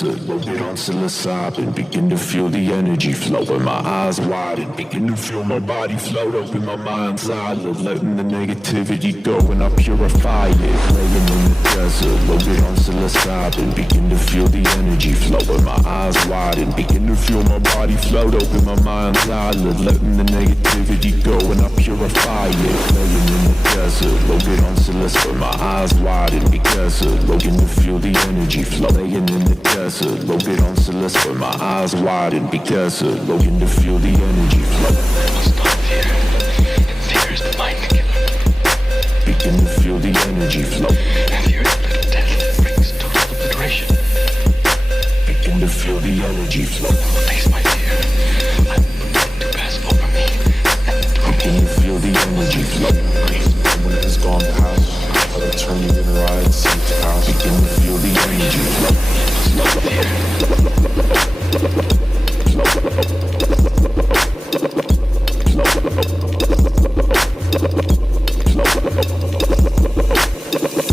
desert, loaded on psilocybin. Begin to feel the energy flow when my eyes widen. Begin to feel my body float open, my mind's island. Letting the negativity go and I purify it. Laying in the desert, loaded on psilocybin. Begin to feel the energy flow when my eyes widen. Begin to feel my body float open, my mind's island. Letting the negativity go and I purify it. Laying in the desert, loaded on psilocybin. My eyes widen because looking to feel the energy flow. Laying in the desert, loaded on psilocybin. My eyes widen because looking to feel the energy flow. I'll stop here. Fear is the mind killer. Begin to feel the energy flow. And fear is a little death brings total obliteration. Begin to feel the energy flow. Face my fear. I'm to pass over me. Begin to feel the energy flow. When it has gone past, let it turn you in rides, seats past. Begin to feel the energy flow.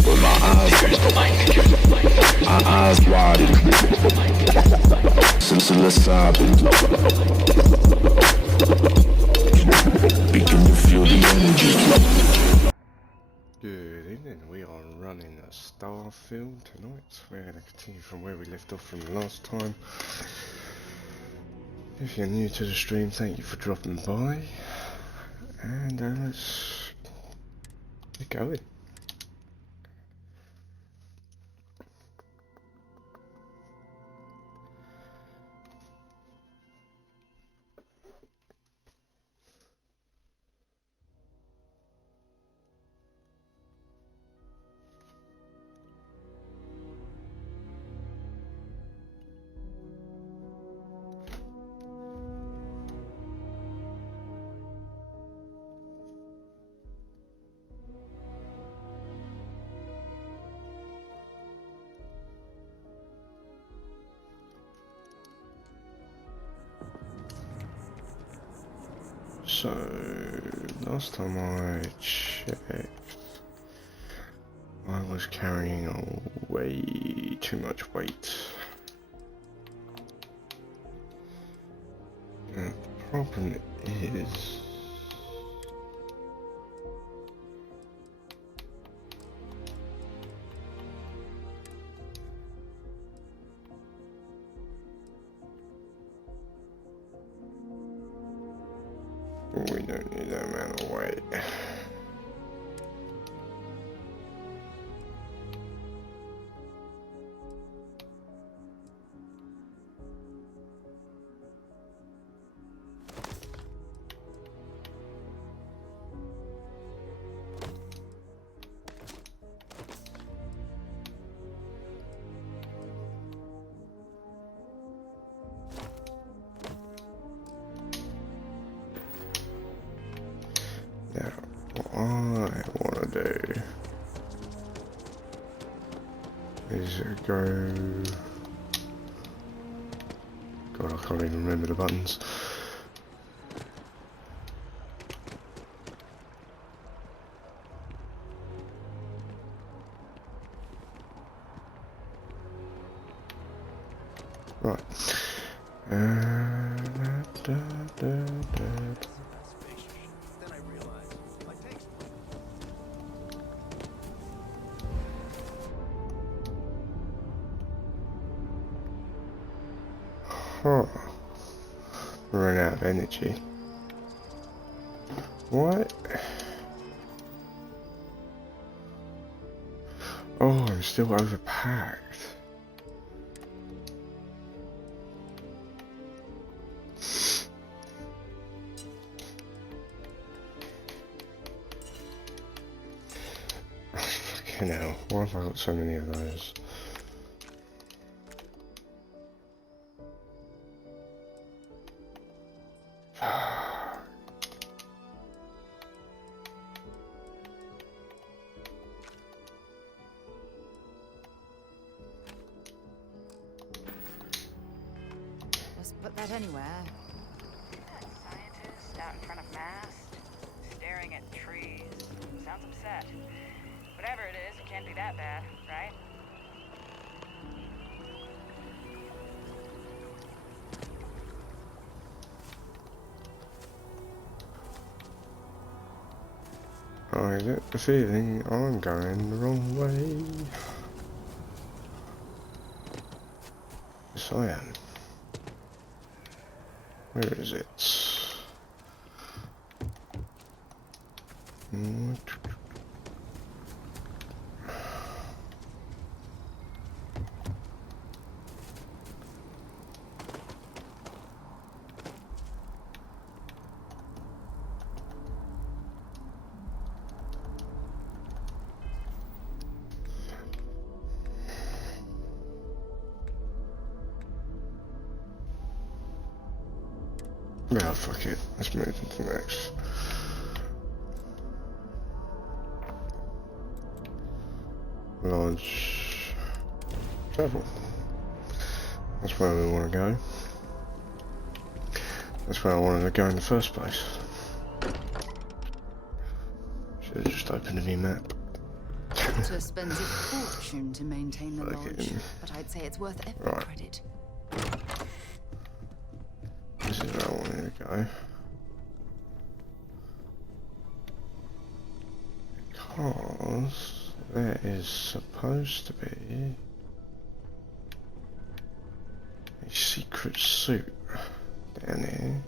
With my eyes widen. Psilocybin. Begin to feel the energy flow. Good evening, we are running a Starfield tonight. We're going to continue from where we left off from last time. If you're new to the stream, thank you for dropping by. And let's get going. So, last time I checked, I was carrying way too much weight. And the problem is, we don't need that amount of weight. Now, what I want to do is go... God, I can't even remember the buttons. Right. Run out of energy. What? Oh, I'm still overpacked. Fucking hell, why have I got so many of those? Put that anywhere. Scientist out in front of mast, staring at trees. Sounds upset. Whatever it is, it can't be that bad, right? I get the feeling I'm going the wrong way. Yes, I am. Where is it? No, fuck it. Let's move into the next. Lodge. Travel. That's where we want to go. That's where I wanted to go in the first place. Should have just opened a new map. It spends a fortune to maintain the lodge, but I'd say it's worth every Right. credit. This is where I wanted to go. Because there is supposed to be a secret suit down here.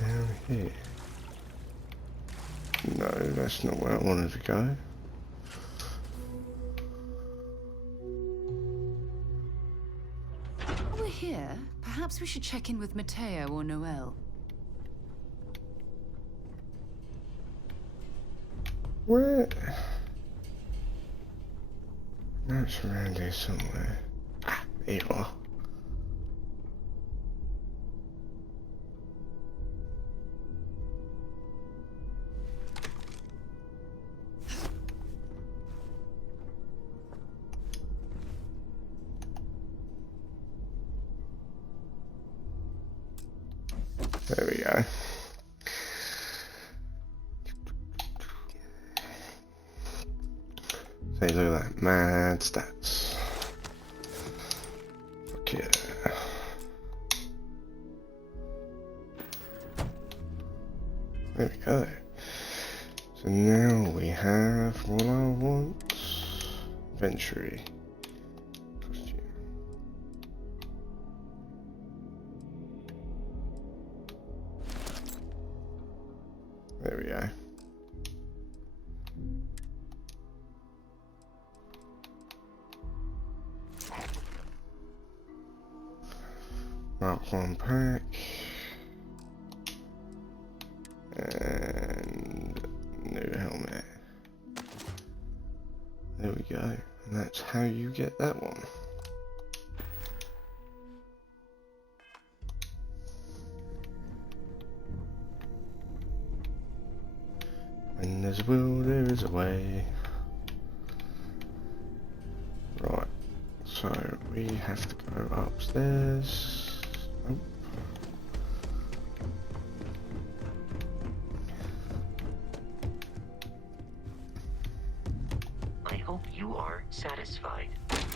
Down here. No, that's not where I wanted to go. While we're here, perhaps we should check in with Matteo or Noel. Where? No, it's around here somewhere. Ah, there you are. There we go. So look at that, mad stats. Okay. There we go. So now we have what I want. Venturi. Costume. There we go. Mark 1 pack. And new helmet. There we go. And that's how you get that one. When there's a will, there is a way. Right, so we have to go upstairs. Nope. I hope you are satisfied.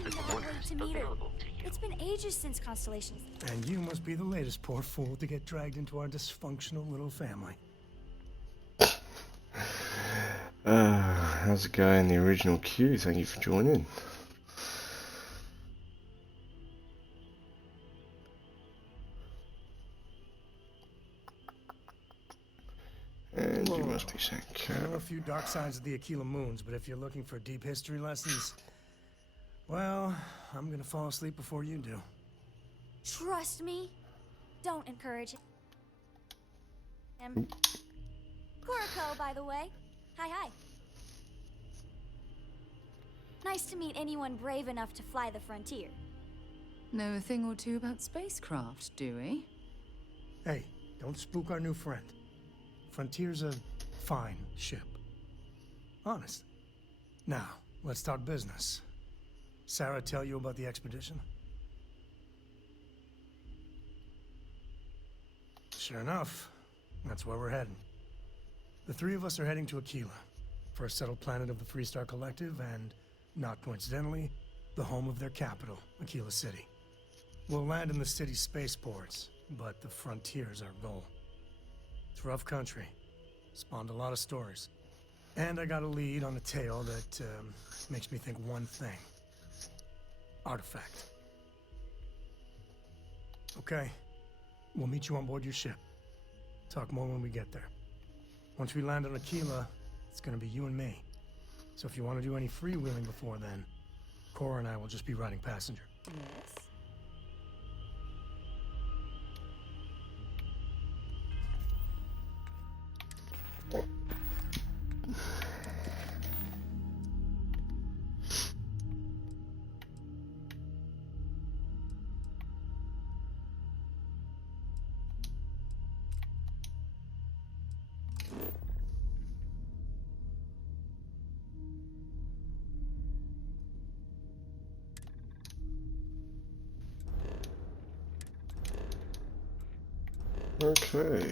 The corner's available to you. It's been ages since Constellations. And you must be the latest poor fool to get dragged into our dysfunctional little family. How's it going? The original queue, thank you for joining. And you must be saying I know a few dark sides of the Aquila Moons, but if you're looking for deep history lessons, well, I'm gonna fall asleep before you do. Trust me. Don't encourage him. Koriko, by the way. Hi. Nice to meet anyone brave enough to fly the frontier. Know a thing or two about spacecraft, do we? Hey, don't spook our new friend. Frontier's a fine ship. Honest. Now, let's start business. Sarah tell you about the expedition? Sure enough, that's where we're heading. The three of us are heading to Aquila, first settled planet of the Freestar Collective, and, not coincidentally, the home of their capital, Aquila City. We'll land in the city's spaceports, but the frontier's our goal. It's rough country. Spawned a lot of stories. And I got a lead on a tale that makes me think one thing. Artifact. Okay. We'll meet you on board your ship. Talk more when we get there. Once we land on Aquila, it's gonna be you and me. So if you want to do any freewheeling before then, Cora and I will just be riding passenger. Yes. Okay.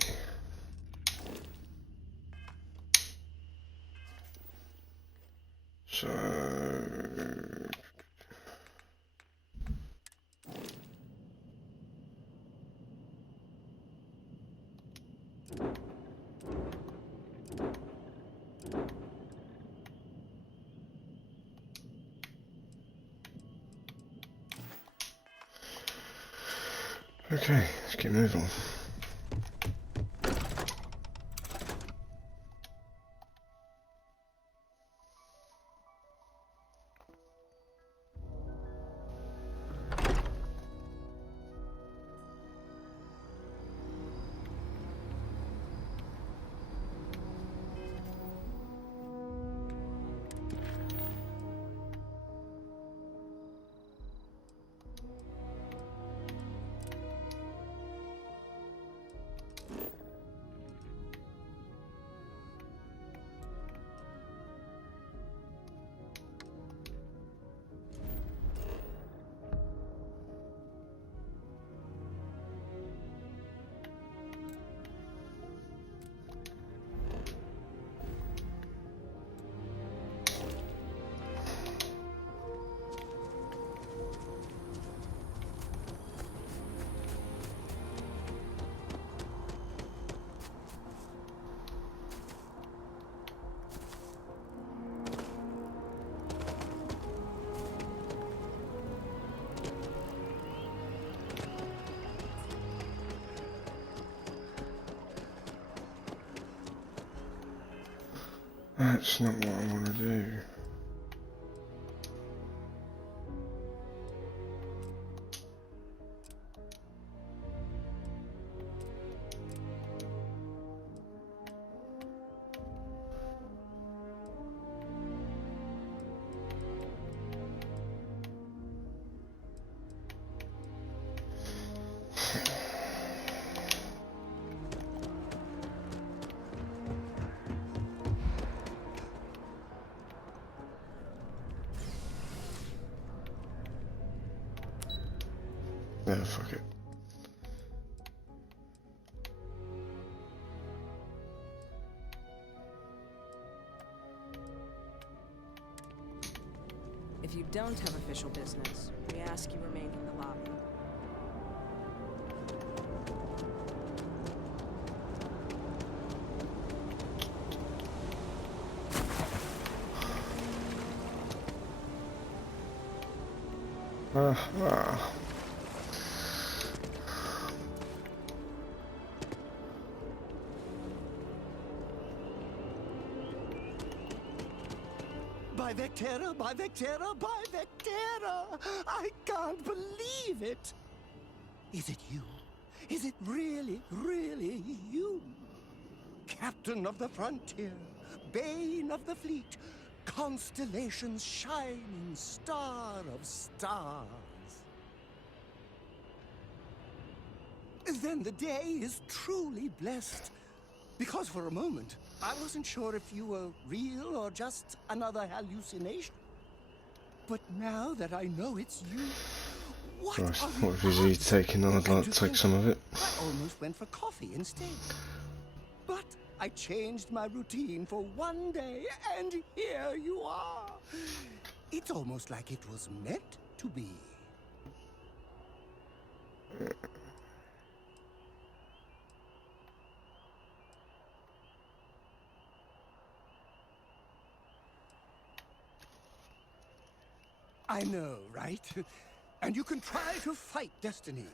So... Okay, let's keep moving. That's not what I want to do. Yeah, fuck it. If you don't have official business, we ask you remain in the lobby. By Vectera, by Vectera, by Vectera! I can't believe it! Is it you? Is it really, really you? Captain of the frontier, bane of the fleet, constellation's shining star of stars. Then the day is truly blessed. Because for a moment, I wasn't sure if you were real or just another hallucination. But now that I know it's you, What Christ, are what we if he's at? taking? I'd like to take some of it. I almost went for coffee instead. But I changed my routine for one day, and here you are. It's almost like it was meant to be. I know, right? And you can try to fight destiny,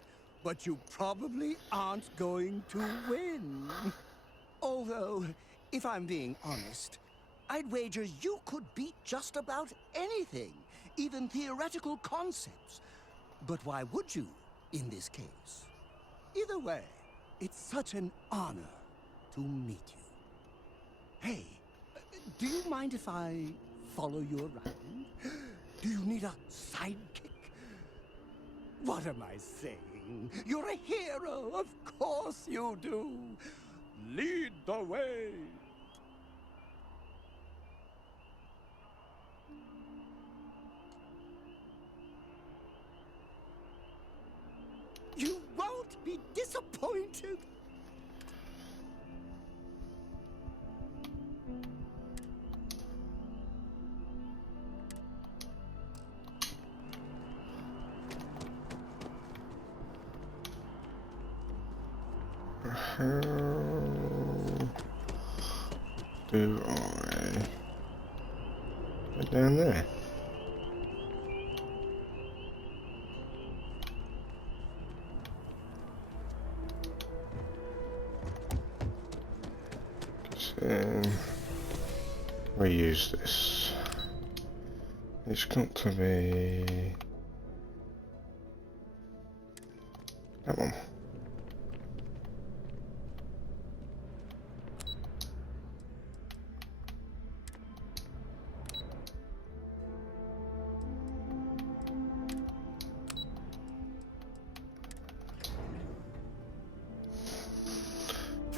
but you probably aren't going to win. Although, if I'm being honest, I'd wager you could beat just about anything, even theoretical concepts. But why would you, in this case? Either way, it's such an honor to meet you. Hey, do you mind if I follow you around? Do you need a sidekick? What am I saying? You're a hero, of course you do. Lead the way. You won't be disappointed. How do I get down there? We use this. It's got to be that one.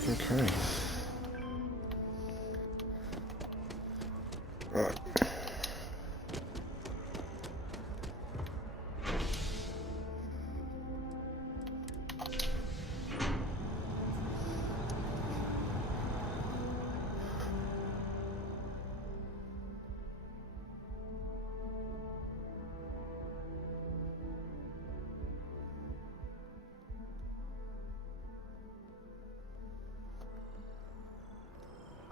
Okay. Right.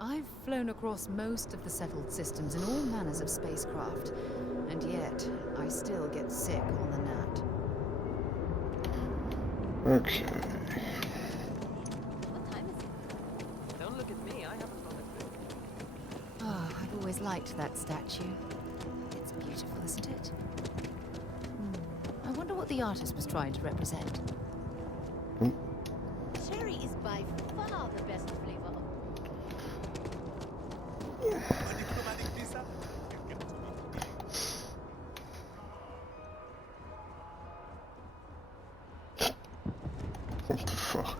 I've flown across most of the settled systems in all manners of spacecraft, and yet I still get sick on the nat. Okay. What time is it? Don't look at me, I haven't got a clue. Oh, I've always liked that statue. It's beautiful, isn't it? I wonder what the artist was trying to represent. Cherry is by far the best flavor. What the fuck?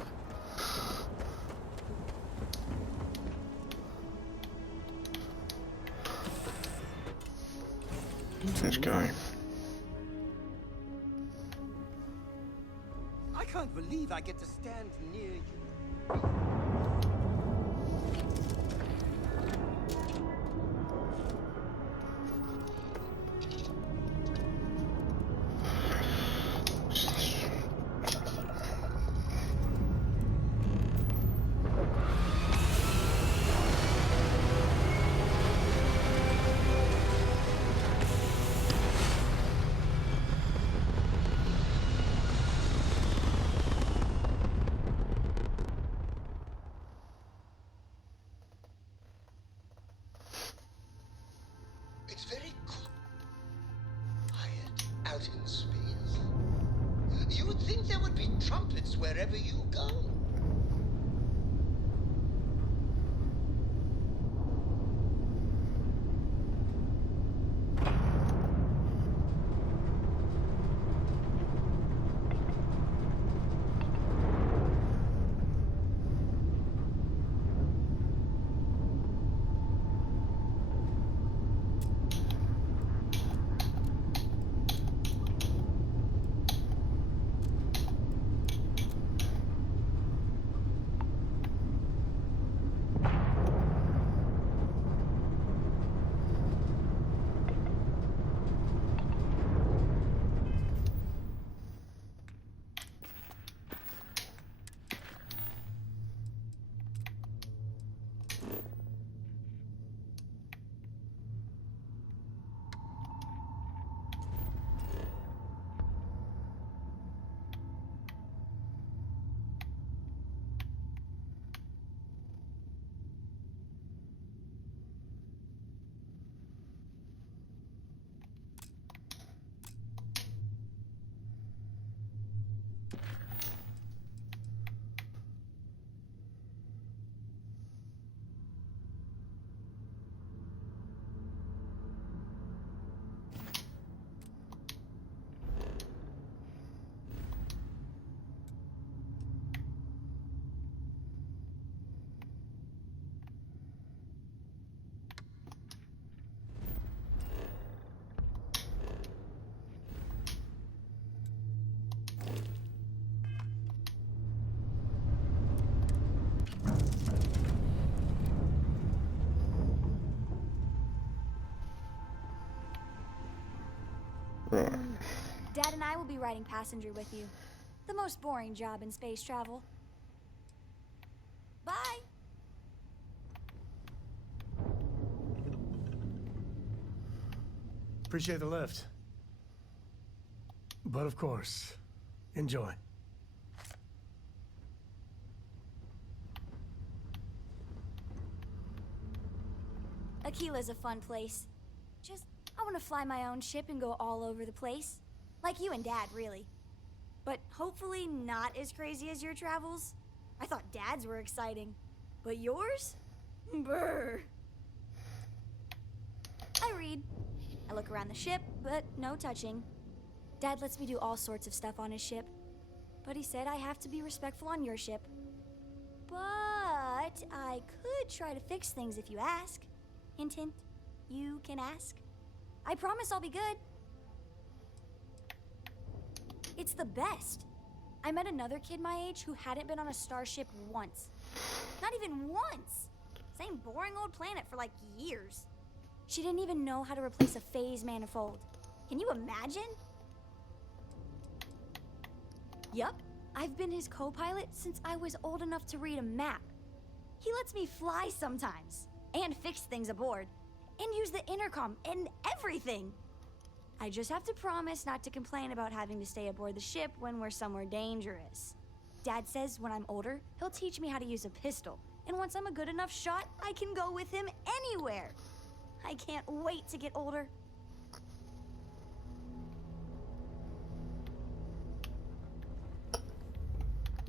Let's go. I can't believe I get to stand near you. It's very quiet out in space. You would think there would be trumpets wherever you go. Right. Dad and I will be riding passenger with you. The most boring job in space travel. Bye! Appreciate the lift. But of course, enjoy. Aquila's a fun place. I want to fly my own ship and go all over the place. Like you and Dad, really. But hopefully not as crazy as your travels. I thought Dad's were exciting. But yours? Brr. I read. I look around the ship, but no touching. Dad lets me do all sorts of stuff on his ship. But he said I have to be respectful on your ship. But I could try to fix things if you ask. Hint, hint. You can ask. I promise I'll be good. It's the best. I met another kid my age who hadn't been on a starship once. Not even once. Same boring old planet for like years. She didn't even know how to replace a phase manifold. Can you imagine? Yup, I've been his co-pilot since I was old enough to read a map. He lets me fly sometimes, and fix things aboard, and use the intercom and everything. I just have to promise not to complain about having to stay aboard the ship when we're somewhere dangerous. Dad says when I'm older, he'll teach me how to use a pistol, and once I'm a good enough shot, I can go with him anywhere. I can't wait to get older.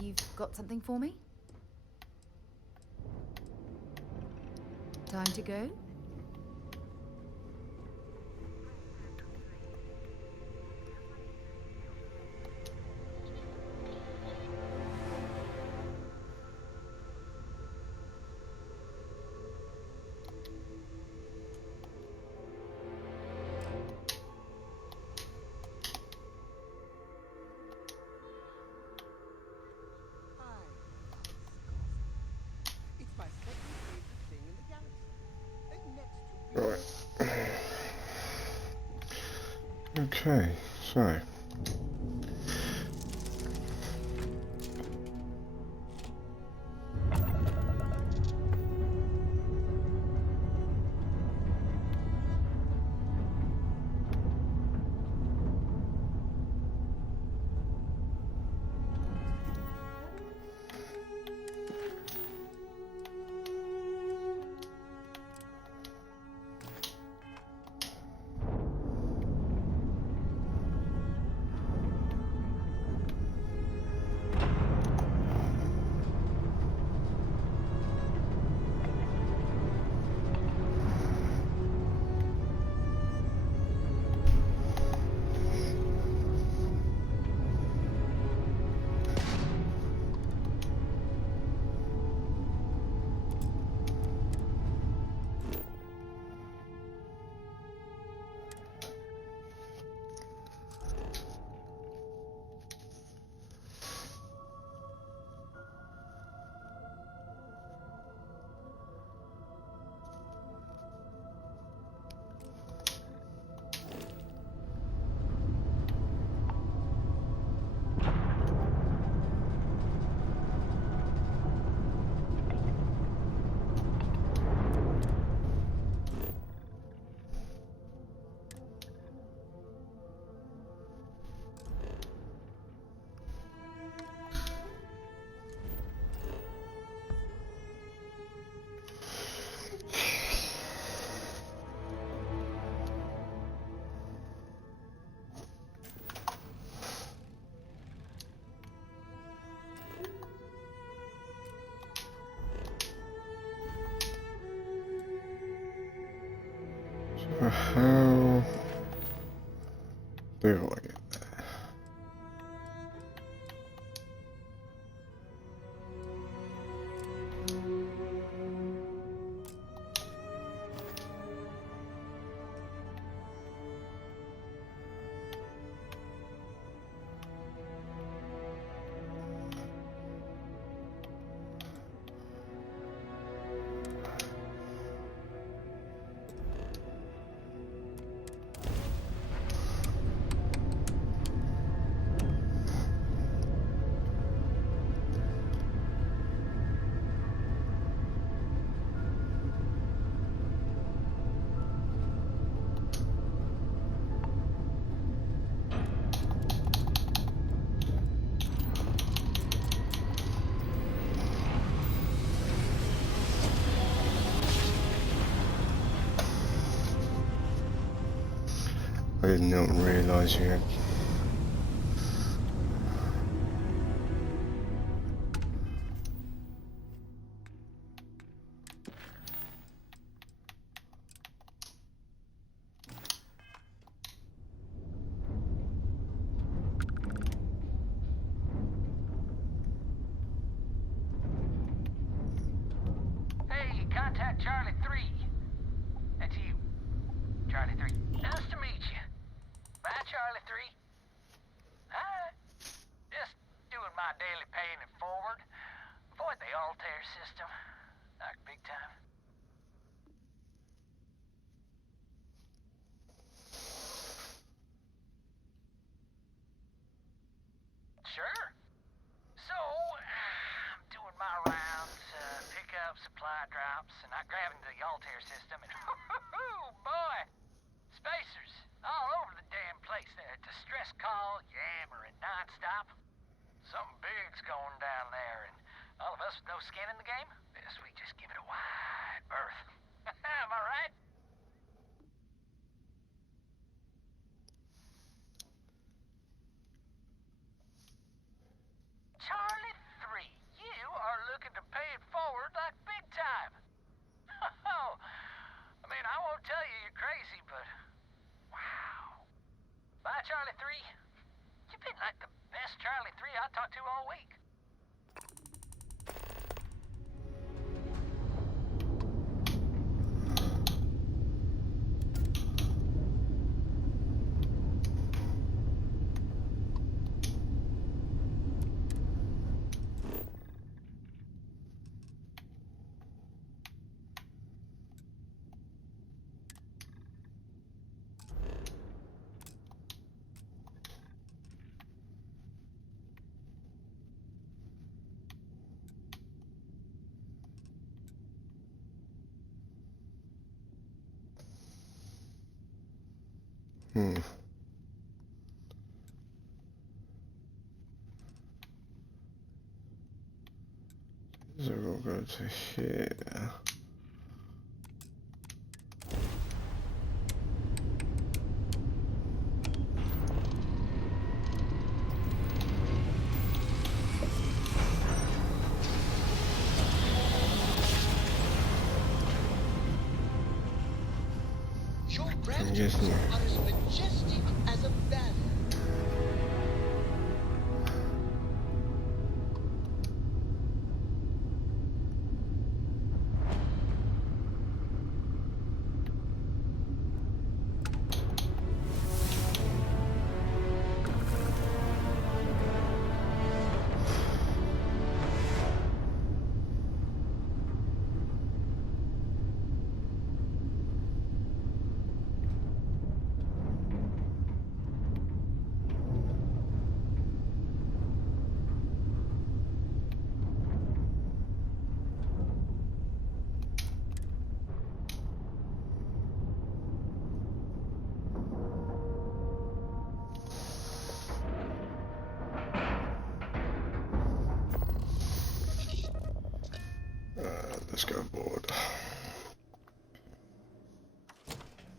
You've got something for me? Time to go? It's my second favorite thing in the galaxy. Next to Right. Okay, so. How do I get there? I did not realise you had. Hey, contact Charlie 3. That's you. Charlie 3. Nice to meet you. Bye, Charlie 3. Hi. Just doing my daily paying it forward. Avoid the Altair system. Like big time. Sure. So, I'm doing my rounds, pick up supply drops, and I grab into the Altair system, and boy, spacers all over the damn place. Distress call, yammering nonstop. Something big's going down there, and all of us with no skin in the game, best we just give it a wide berth. Am I right? Charlie 3, you are looking to pay it forward like big time. I mean, I won't tell you you're crazy, but wow. Bye, Charlie 3. You've been like the best Charlie 3 I talked to all week. So we'll go to here. Your I'm gravity guessing. are as majestic as a banner. Let's go aboard.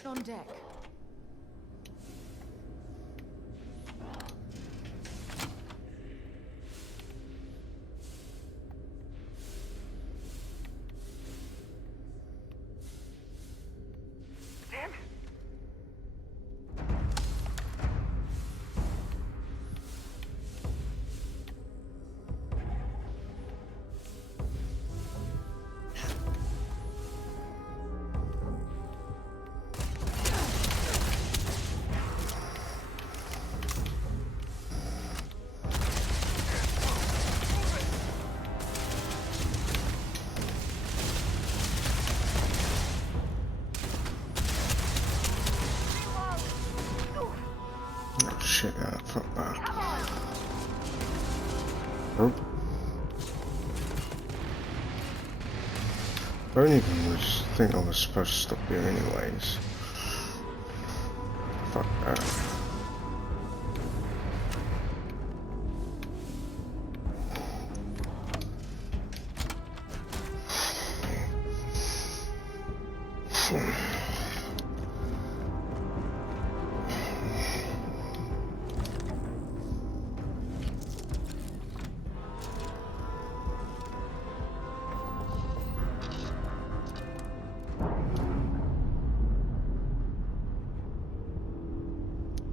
On deck. Oh shit, fuck that. Oh. I don't even think I was supposed to stop here anyways. Fuck that.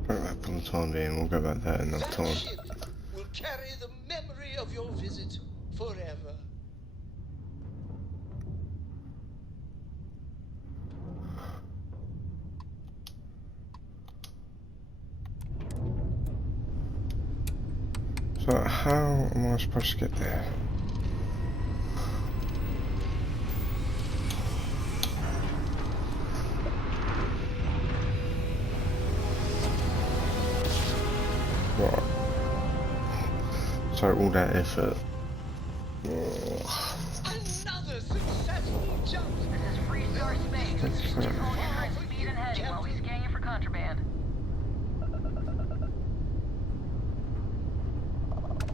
Go back for the time being, we'll go back there another time. Ship will carry the memory of your visit forever. So how am I supposed to get there? Right. So all that effort. Another successful jump. This is Freestar Space. Hold your current speed and heading while we scan you for contraband.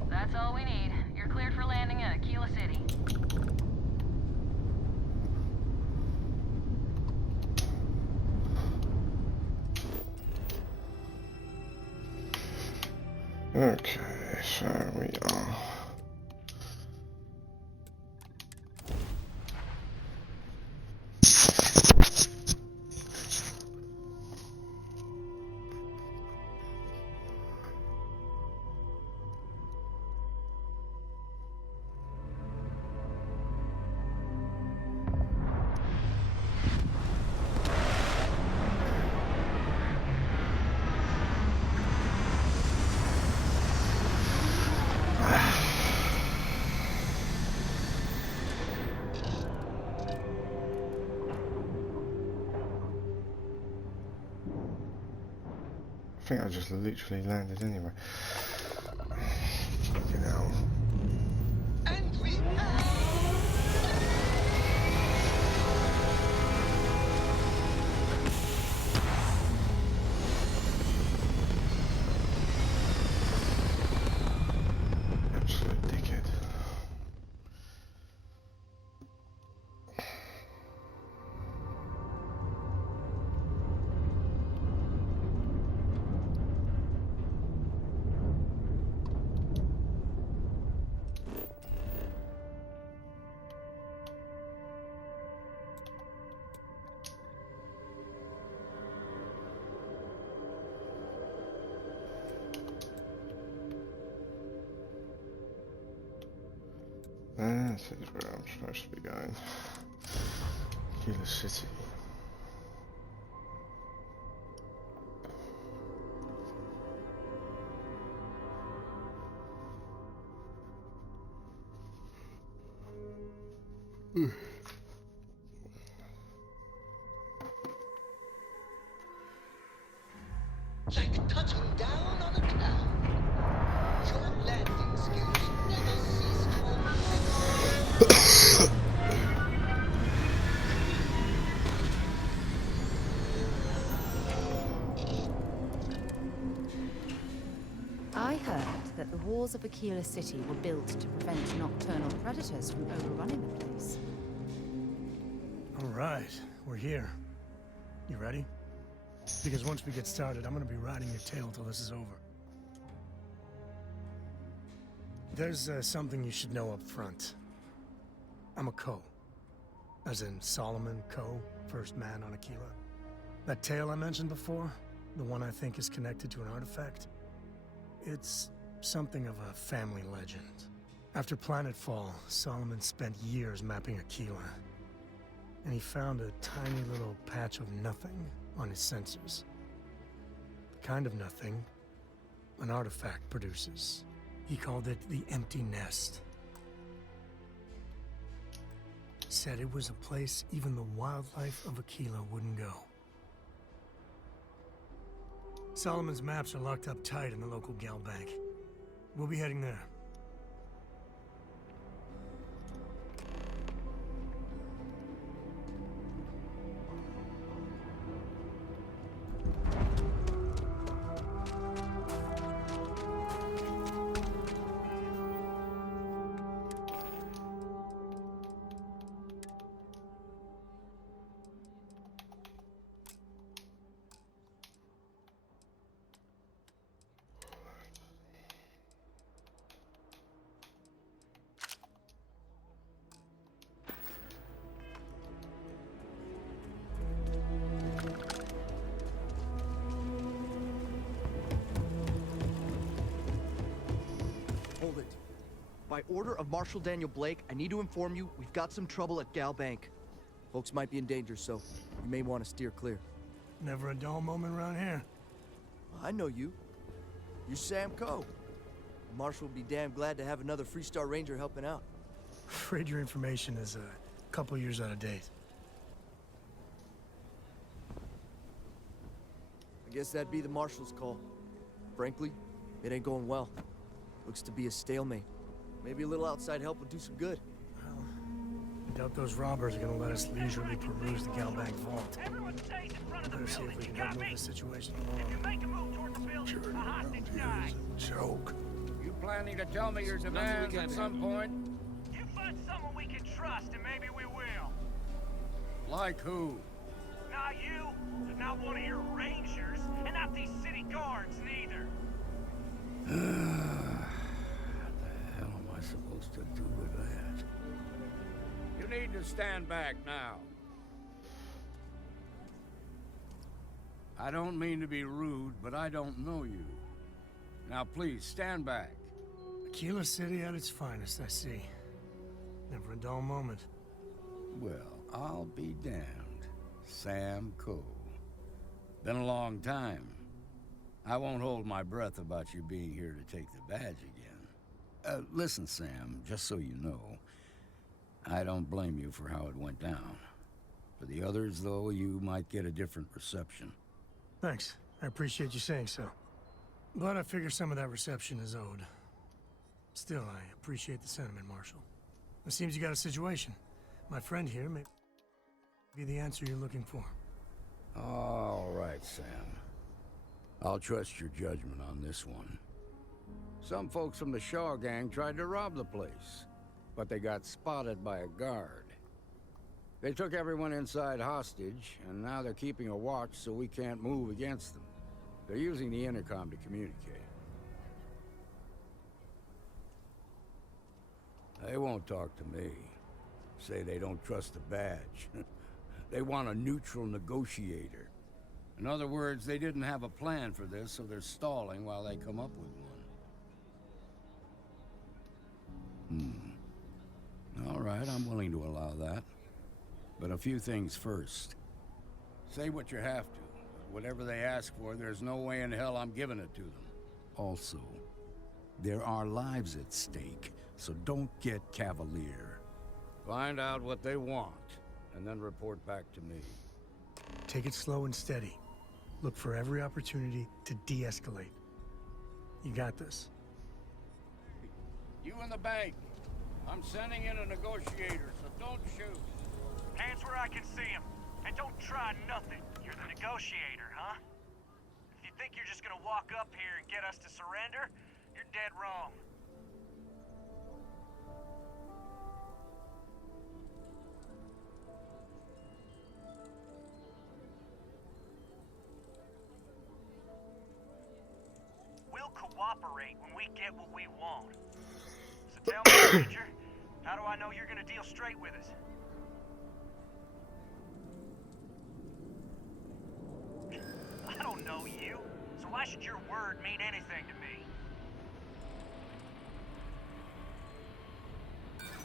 That's all we need. You're cleared for landing at Aquila City. Okay, so we are. I think I just literally landed anyway. Fucking hell. And we Absolute dickhead. This is where I'm supposed to be going. Aquila City. like touching down on a cloud. Your landing skills never cease to amaze. I heard that the walls of Aquila City were built to prevent nocturnal predators from overrunning the place. All right, we're here. You ready? Because once we get started, I'm gonna be riding your tail till this is over. There's something you should know up front. I'm a Co. As in Solomon Co., first man on Aquila. That tale I mentioned before, the one I think is connected to an artifact, it's something of a family legend. After planetfall, Solomon spent years mapping Aquila, and he found a tiny little patch of nothing on his sensors. The kind of nothing an artifact produces. He called it the Empty Nest. Said it was a place even the wildlife of Aquila wouldn't go. Solomon's maps are locked up tight in the local gal bank. We'll be heading there. By order of Marshal Daniel Blake, I need to inform you we've got some trouble at Gal Bank. Folks might be in danger, so you may want to steer clear. Never a dull moment around here. I know you. You're Sam Coe. Marshal will be damn glad to have another Freestar Ranger helping out. Afraid your information is a couple years out of date. I guess that'd be the Marshal's call. Frankly, it ain't going well. Looks to be a stalemate. Maybe a little outside help would do some good. Well, I doubt those robbers are gonna let us leisurely peruse the Galbank vault. Better see if we can help move this situation along. Sure, around here is a joke. You planning to tell me your demands at some point? You find someone we can trust and maybe we will. Like who? Not you, not one of your rangers, and not these city guards neither. What the hell am I supposed to do with that? You need to stand back now. I don't mean to be rude, but I don't know you. Now please, stand back. Aquila City at its finest, I see. Never a dull moment. Well, I'll be damned. Sam Coe. Been a long time. I won't hold my breath about you being here to take the badge again. Listen, Sam, just so you know, I don't blame you for how it went down. For the others, though, you might get a different reception. Thanks. I appreciate you saying so. But I figure some of that reception is owed. Still, I appreciate the sentiment, Marshal. It seems you got a situation. My friend here may be the answer you're looking for. All right, Sam. I'll trust your judgment on this one. Some folks from the Shaw gang tried to rob the place, but they got spotted by a guard. They took everyone inside hostage, and now they're keeping a watch so we can't move against them. They're using the intercom to communicate. They won't talk to me. Say they don't trust the badge. They want a neutral negotiator. In other words, they didn't have a plan for this, so they're stalling while they come up with one. All right, I'm willing to allow that. But a few things first. Say what you have to. Whatever they ask for, there's no way in hell I'm giving it to them. Also, there are lives at stake, so don't get cavalier. Find out what they want, and then report back to me. Take it slow and steady. Look for every opportunity to de-escalate. You got this. You in the bank. I'm sending in a negotiator, so don't shoot. Hands where I can see him. And don't try nothing. You're the negotiator, huh? If you think you're just gonna walk up here and get us to surrender, you're dead wrong. We'll cooperate when we get what we want. So tell me, Ranger, how do I know you're gonna deal straight with us? I don't know you, so why should your word mean anything to me?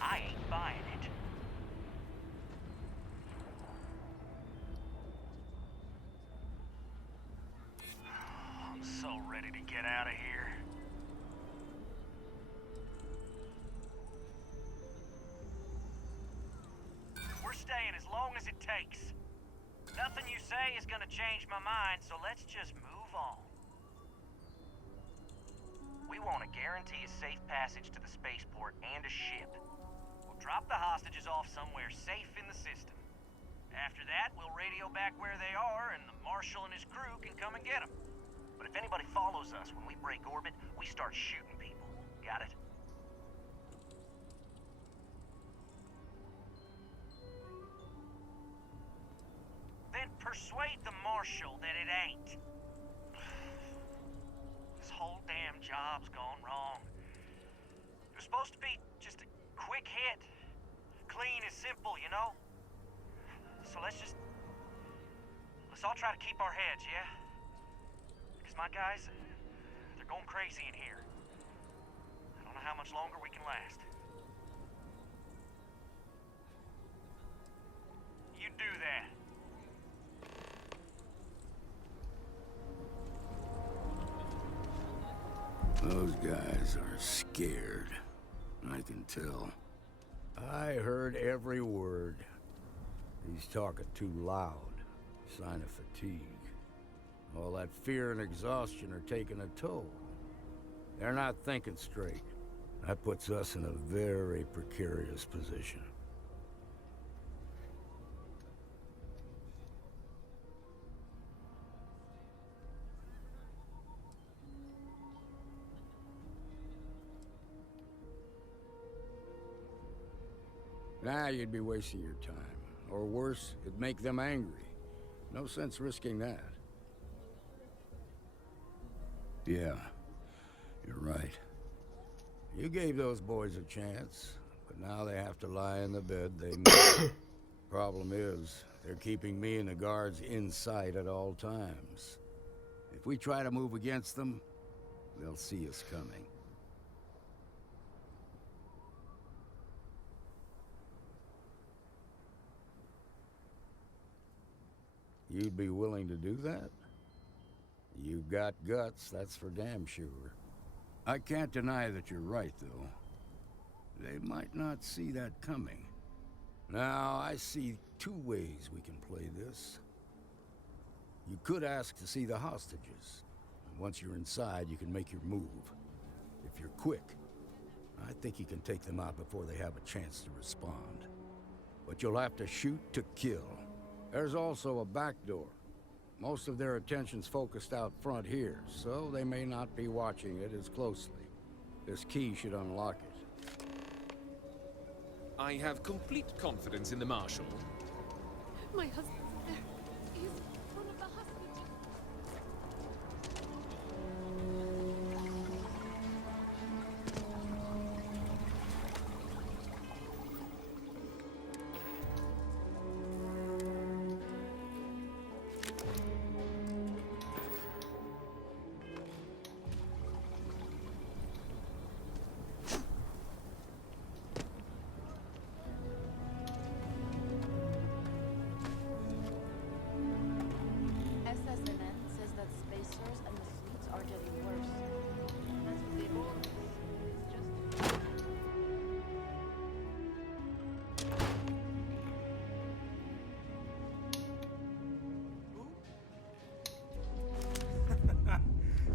I ain't buying it. I'm so ready to get out of here. We're staying as long as it takes. Nothing you say is gonna change my mind, so let's just move on. We want to guarantee a safe passage to the spaceport and a ship. We'll drop the hostages off somewhere safe in the system. After that, we'll radio back where they are, and the Marshal and his crew can come and get them. But if anybody follows us when we break orbit, we start shooting people. Got it? Then persuade the Marshal that it ain't. This whole damn job's gone wrong. It was supposed to be just a quick hit. Clean and simple, you know? So let's all try to keep our heads, yeah? Because my guys, they're going crazy in here. I don't know how much longer we can last. You do that. Those guys are scared. I can tell. I heard every word. He's talking too loud. Sign of fatigue. All that fear and exhaustion are taking a toll. They're not thinking straight. That puts us in a very precarious position. Nah, you'd be wasting your time. Or worse, it'd make them angry. No sense risking that. Yeah, you're right. You gave those boys a chance, but now they have to lie in the bed they made. Problem is, they're keeping me and the guards in sight at all times. If we try to move against them, they'll see us coming. You'd be willing to do that? You've got guts, that's for damn sure. I can't deny that you're right, though. They might not see that coming. Now, I see two ways we can play this. You could ask to see the hostages. Once you're inside, you can make your move. If you're quick, I think you can take them out before they have a chance to respond. But you'll have to shoot to kill. There's also a back door. Most of their attention's focused out front here, so they may not be watching it as closely. This key should unlock it. I have complete confidence in the Marshal. My husband's there. He's one of the hostages.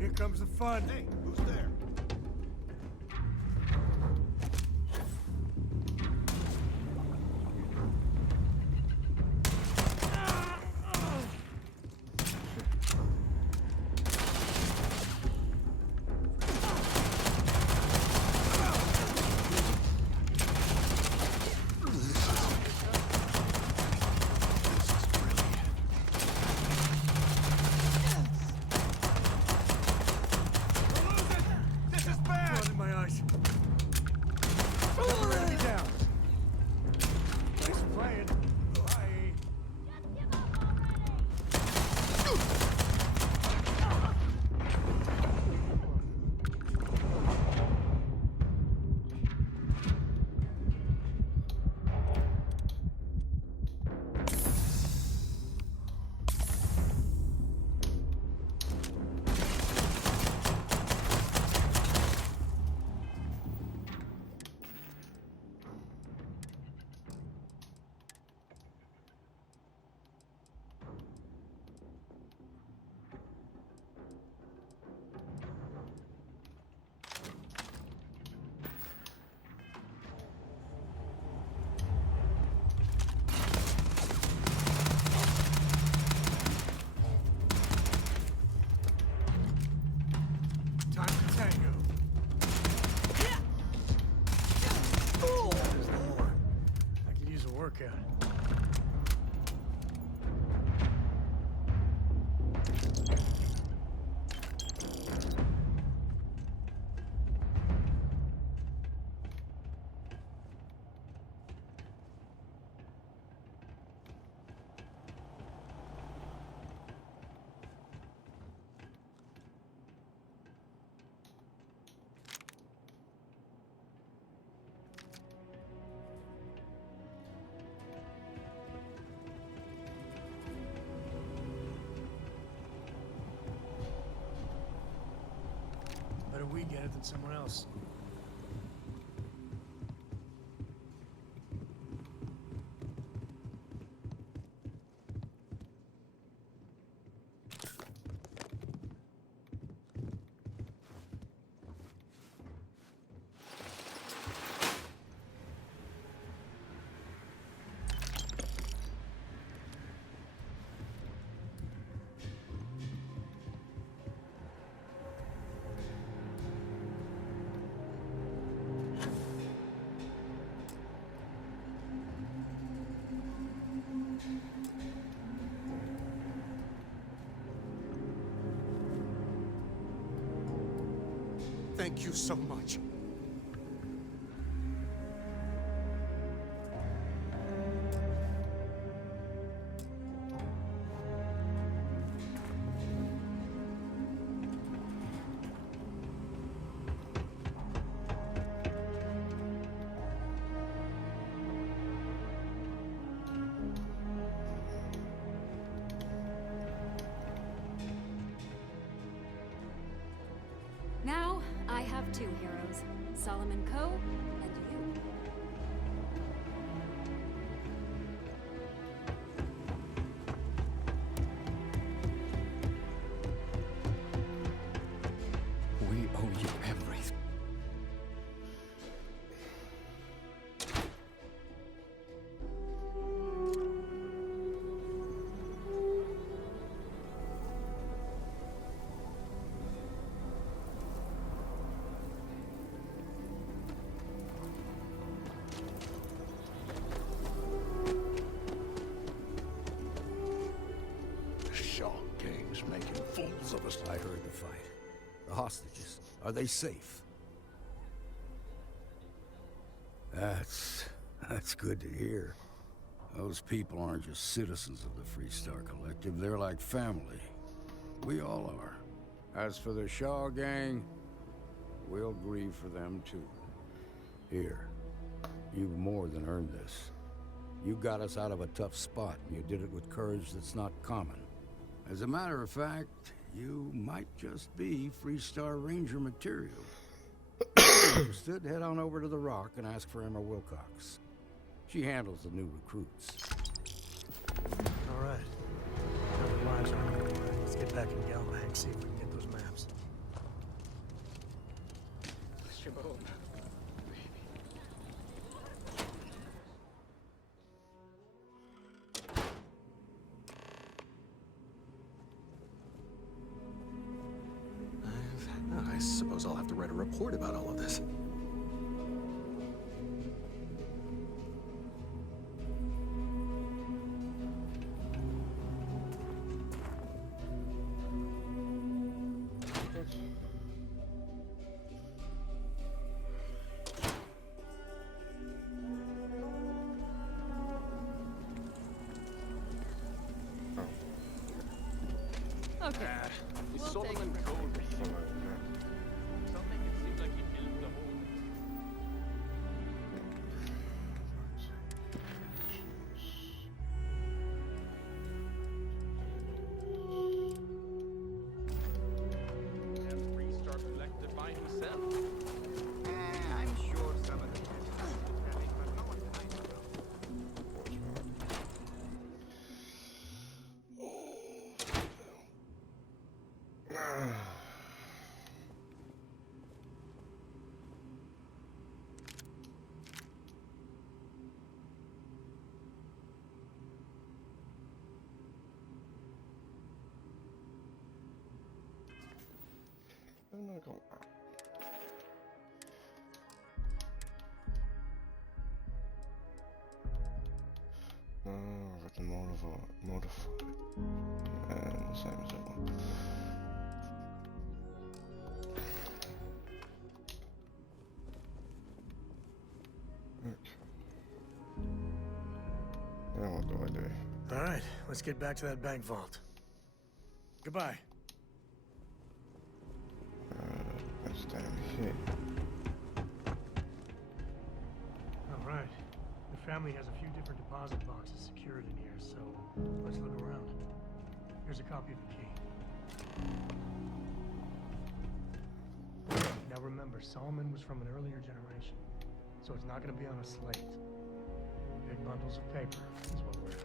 Here comes the fun. Hey, who's there? better we get it than someone else. Thank you so much. Now, I have two heroes, Solomon Coe and you. We owe you everything. Shaw gang's making fools of us. I heard the fight. The hostages, are they safe? That's good to hear. Those people aren't just citizens of the Freestar Collective, they're like family. We all are. As for the Shaw gang, we'll grieve for them too. Here, you've more than earned this. You got us out of a tough spot, and you did it with courage that's not common. As a matter of fact, you might just be Freestar Ranger material. Interested, head on over to the Rock and ask for Emma Wilcox. She handles the new recruits. All right. Now the lives are on the line. Let's get back in Galbank, see if we can get those maps. Shaboom. I suppose I'll have to write a report about all of this. Okay. We'll take Solomon it. Coe something it seemed like he built the whole. And Freestar Collective by himself. I'm sure some of the but no one tonight. I'm not going. No, I've got the modify. And the same as that one. Okay. Now what do I do? All right, let's get back to that bank vault. Goodbye. That's down here. All right. The family has a few different deposit boxes secured in here, so let's look around. Here's a copy of the key. Now remember, Solomon was from an earlier generation, so it's not going to be on a slate. Big bundles of paper is what we're after.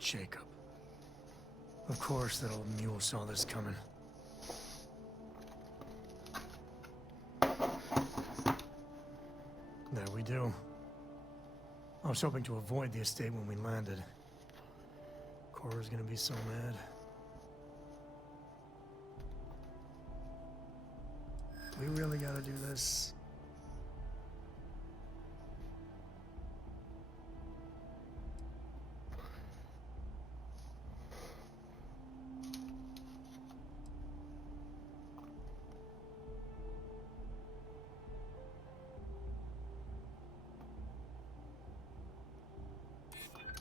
Jacob. Of course that old mule saw this coming. There we do. I was hoping to avoid the estate when we landed. Cora's gonna be so mad. We really gotta do this.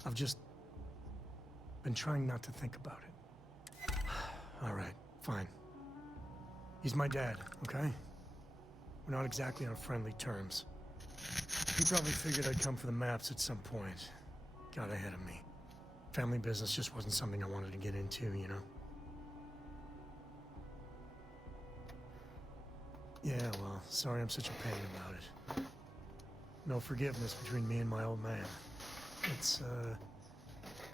I've just been trying not to think about it. All right, fine. He's my dad, okay? We're not exactly on friendly terms. He probably figured I'd come for the maps at some point. Got ahead of me. Family business just wasn't something I wanted to get into, you know? Yeah, well, sorry I'm such a pain about it. No forgiveness between me and my old man. It's,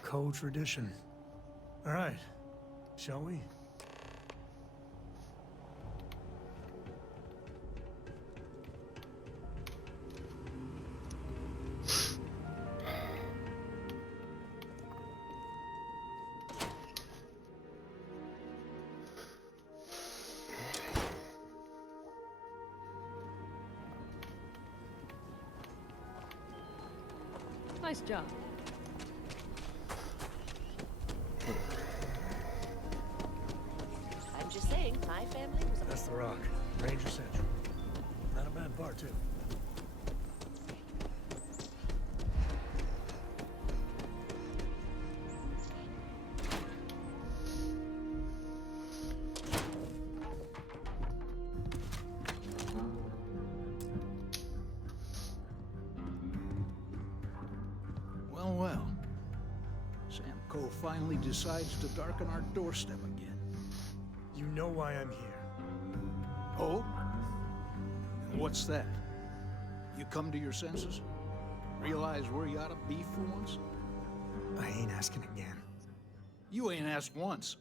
co-tradition. All right, shall we? Nice job. I'm just saying, my family was... That's the Rock. Ranger Central. Not a bad bar, too. Well, well. Sam Coe finally decides to darken our doorstep again. You know why I'm here. Oh? And what's that? You come to your senses? Realize where you ought to be for once? I ain't asking again. You ain't asked once.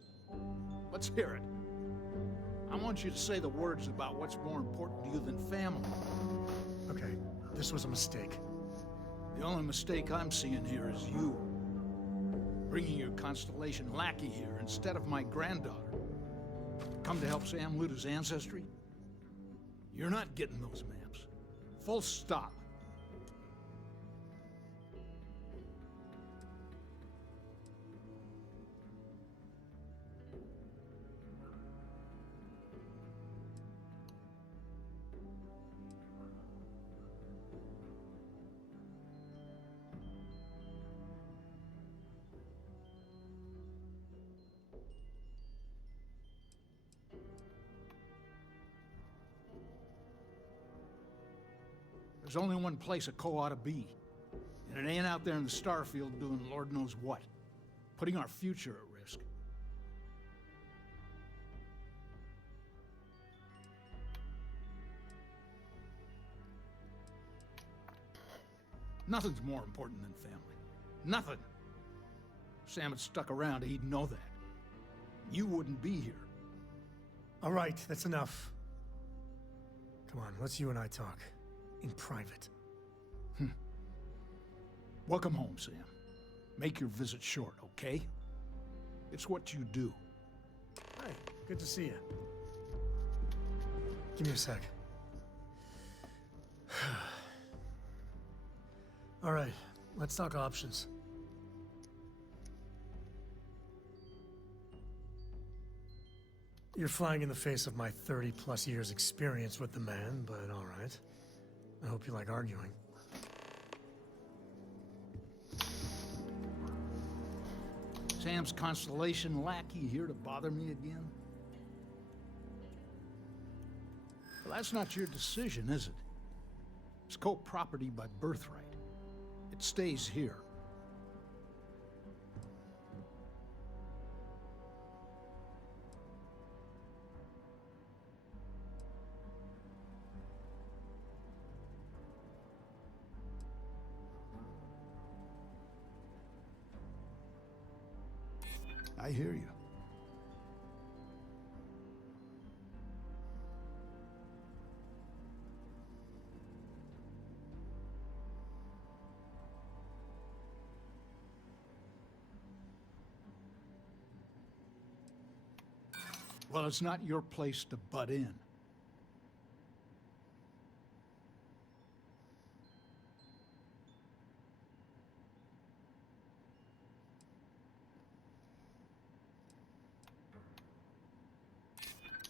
Let's hear it. I want you to say the words about what's more important to you than family. Okay, this was a mistake. The only mistake I'm seeing here is you. Bringing your Constellation lackey here instead of my granddaughter. Come to help Sam loot his ancestry? You're not getting those maps. Full stop. There's only one place a Coe ought to be. And it ain't out there in the Starfield doing Lord knows what. Putting our future at risk. Nothing's more important than family. Nothing. If Sam had stuck around, he'd know that. You wouldn't be here. All right, that's enough. Come on, let's you and I talk. In private. Welcome home, Sam. Make your visit short, okay? It's what you do. Hi, good to see you. Give me a sec. All right, let's talk options. You're flying in the face of my 30-plus years experience with the man, but all right. I hope you like arguing. Sam's Constellation lackey here to bother me again? Well, that's not your decision, is it? It's co-property by birthright. It stays here. I hear you. Well, it's not your place to butt in.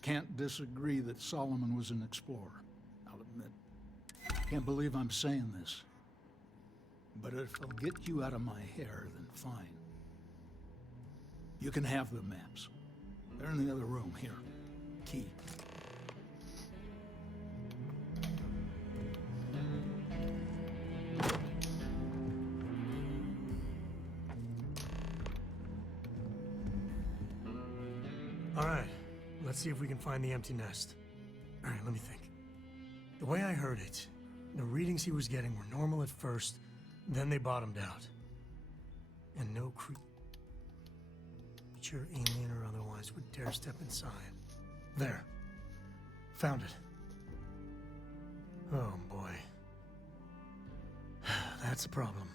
Can't disagree that Solomon was an explorer, I'll admit. Can't believe I'm saying this. But if it'll get you out of my hair, then fine. You can have the maps. They're in the other room, here. Key. All right. Let's see if we can find the empty nest. All right, let me think. The way I heard it, the readings he was getting were normal at first, then they bottomed out. And no creature, alien or otherwise, would dare step inside. There. Found it. Oh, boy. That's a problem.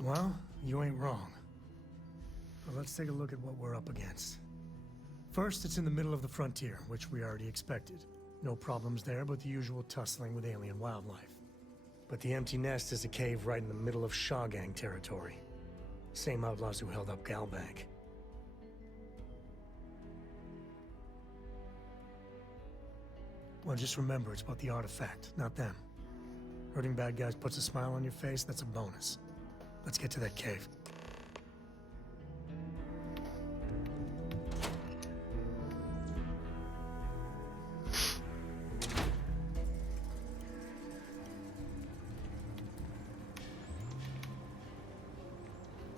Well, you ain't wrong. But let's take a look at what we're up against. First, it's in the middle of the frontier, which we already expected. No problems there, but the usual tussling with alien wildlife. But the empty nest is a cave right in the middle of Shawgang territory. Same outlaws who held up Galbank. Well, just remember, it's about the artifact, not them. Hurting bad guys puts a smile on your face, that's a bonus. Let's get to that cave.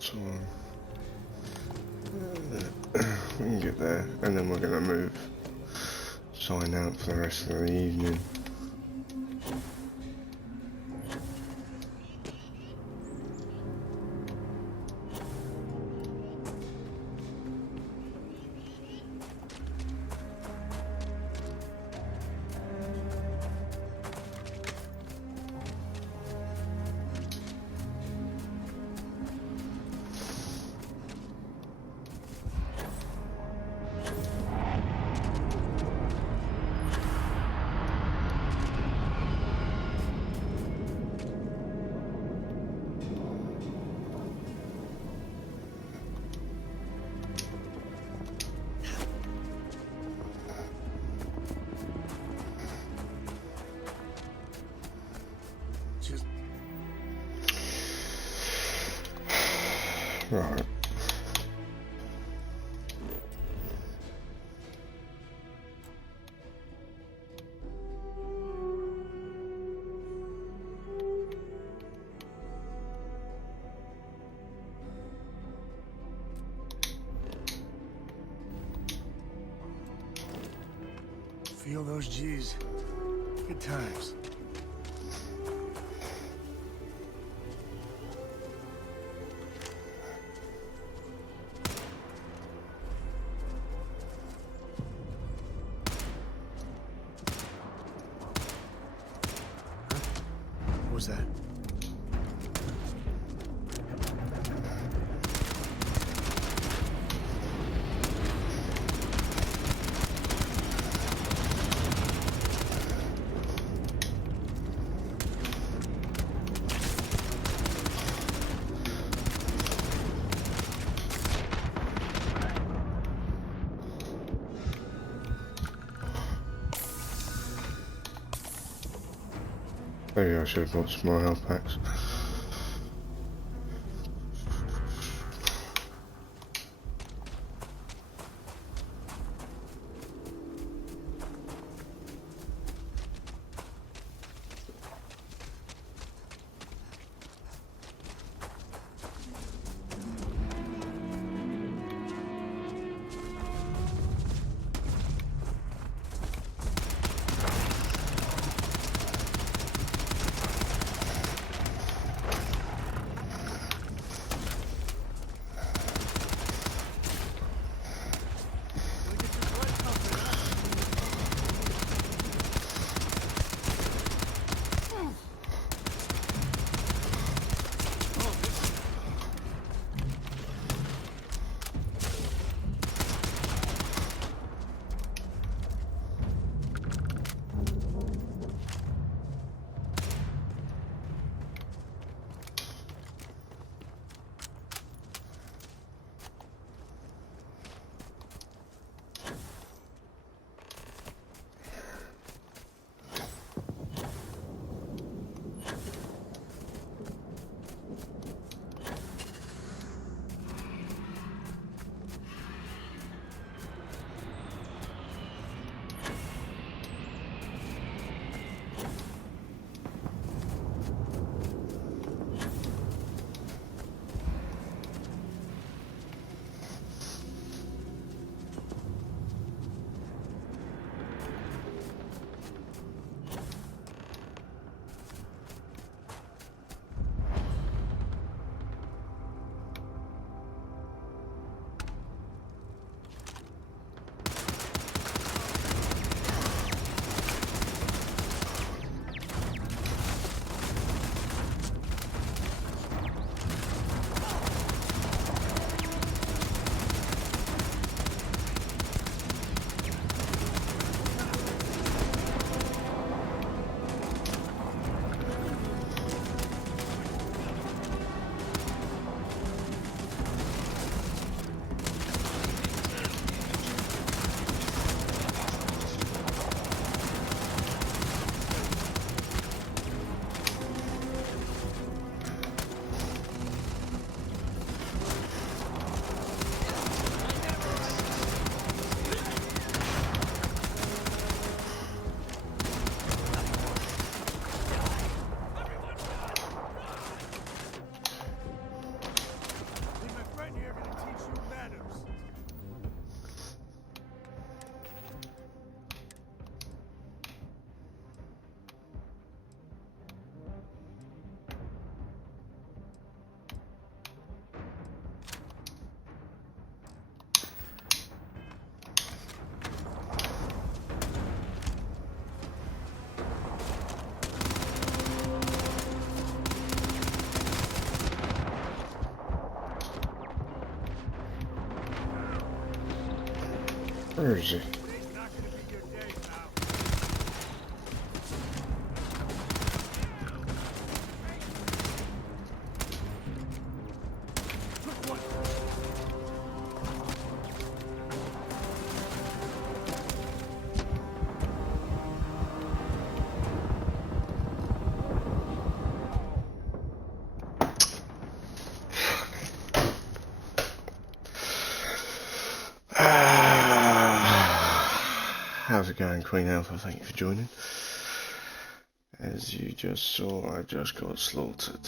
So, we can get there, and then we're gonna move. Sign out for the rest of the evening. Right. Feel those G's. Good times. What was that? Maybe I should have bought some more health packs. Where is he? How's it going, Queen Alpha? Thank you for joining. As you just saw, I just got slaughtered.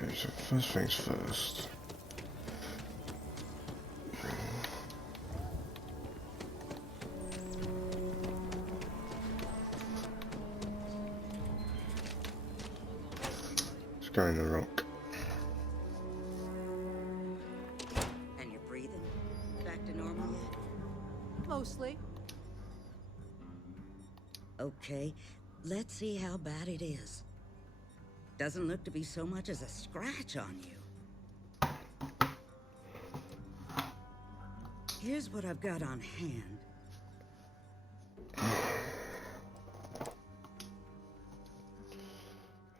Okay, so first things first. Let's go in the rock. And you're breathing? Back to normal yet? Mostly. Okay, Let's see how bad it is. Doesn't look to be so much as a scratch on you. Here's what I've got on hand.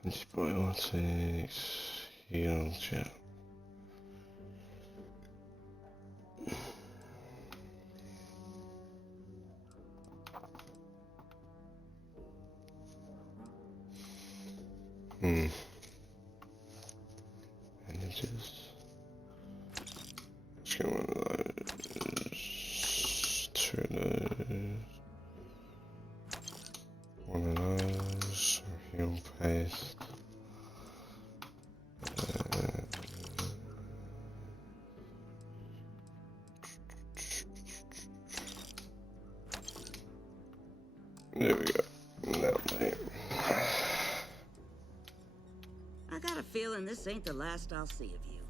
Antibiotics, heal gel. Bandages. Let's get one of those. 2 of those. 1 of those. Some heal paste. There we go. That'll do. I got a feeling this ain't the last I'll see of you.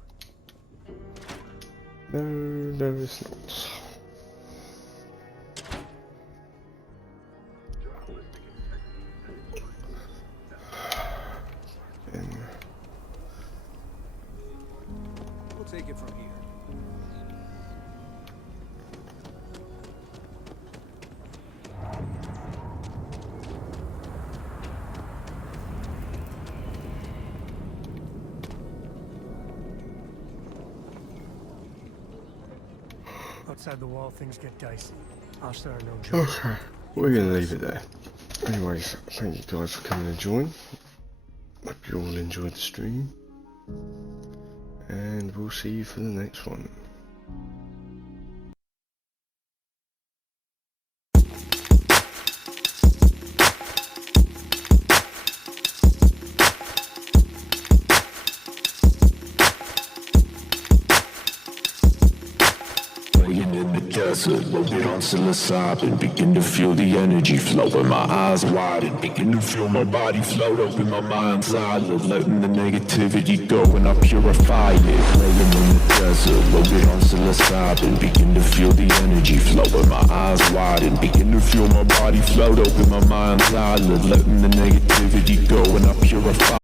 No, it's not. We'll take it from here. Outside the wall, things get dicey. Hostile are no joke. Okay, we're gonna leave it there. Anyways, thank you guys for coming and join. Hope you all enjoyed the stream. And we'll see you for the next one. Loaded on psilocybin, begin to feel the energy flowing. My eyes widen, begin to feel my body float. Open my mind's eye, letting the negativity go, and I purify it. Laying in the desert, loaded on psilocybin, begin to feel the energy flowing. My eyes widen, begin to feel my body float. Open my mind's eye, letting the negativity go, and I purify